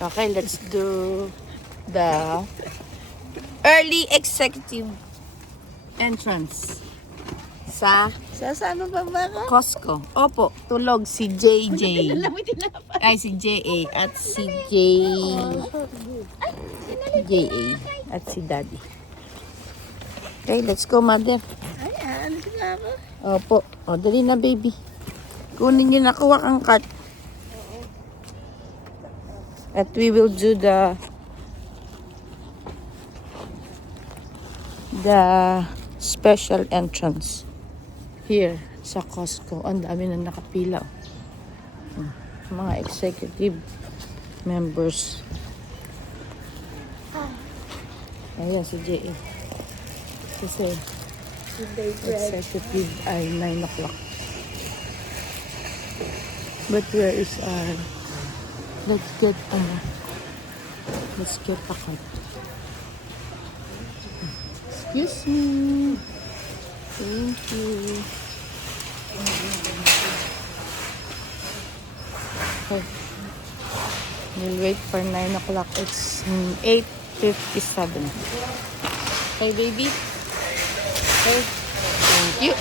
Okay, let's do the early executive entrance sa Sasama pa ba ako? Costco. Opo, tulog si JJ. Ay, si JA at si JA at si Daddy. Okay, let's go, mother. Ay, alis na ako. Opo. O, dali na, baby. Kunin niyo na, kuha kang cart. At we will do the special entrance here sa Costco. Ang dami na nakapila. Mga executive members. Ayan, si JA. Kasi executive ay 9 o'clock. But where is our... Let's get a card. Excuse me. Thank you. Okay. We'll wait for 9 o'clock. It's 8:57. Okay, baby? Okay. Thank you.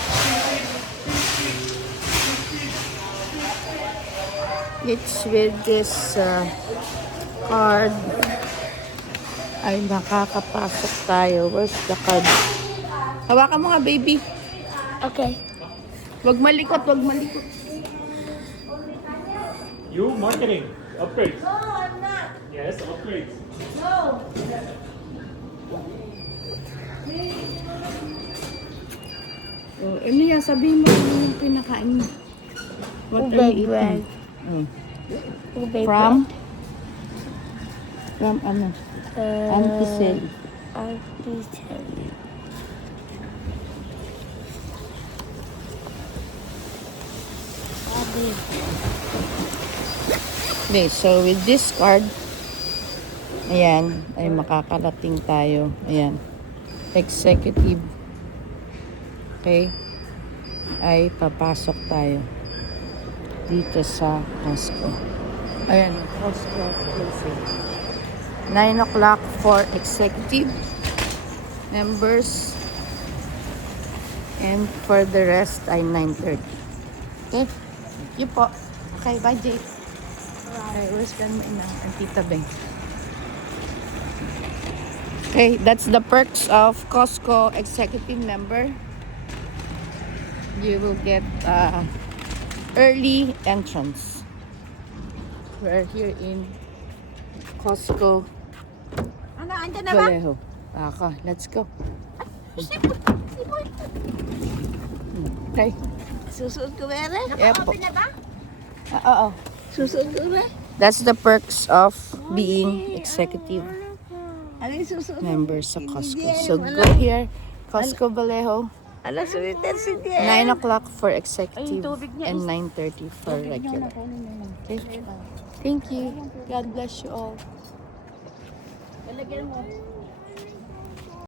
It's with this card ay nakakapasok tayo. Where's the card? Hawakan mo nga, baby. Okay. Wag malikot, wag malikot. You marketing upgrades. No, I'm not. Yes, upgrades. No. Oh, Emilia, sabihin mo ano yung pinakain mo. What are you eating? From ano? Auntie. Okay, so with this card, ayan, ay makakarating tayo. Ayan, executive. Okay, ay papasok tayo dito sa Costco. Ayan, Costco closing. 9 o'clock for executive members. And for the rest ay 9:30. Okay? Thank you po. Okay, bye, Jake. Okay, where's Grandma and Tita Beng? Okay, that's the perks of Costco executive member. You will get early entrance. We're here in Costco Ano, andyan na ba? Vallejo. Okay, let's go. Okay. Susunod ko ba rin? Yeah po. Naka-open na ba? Oo. Susunod ko ba? That's the perks of being executive Ano yung susunod? member sa Costco. So go here, Costco Vallejo. Ano, sweeter si 9 o'clock for executive Ay, tubig niya and 9:30 for regular. Okay. Thank you. God bless you all. Talagyan mo.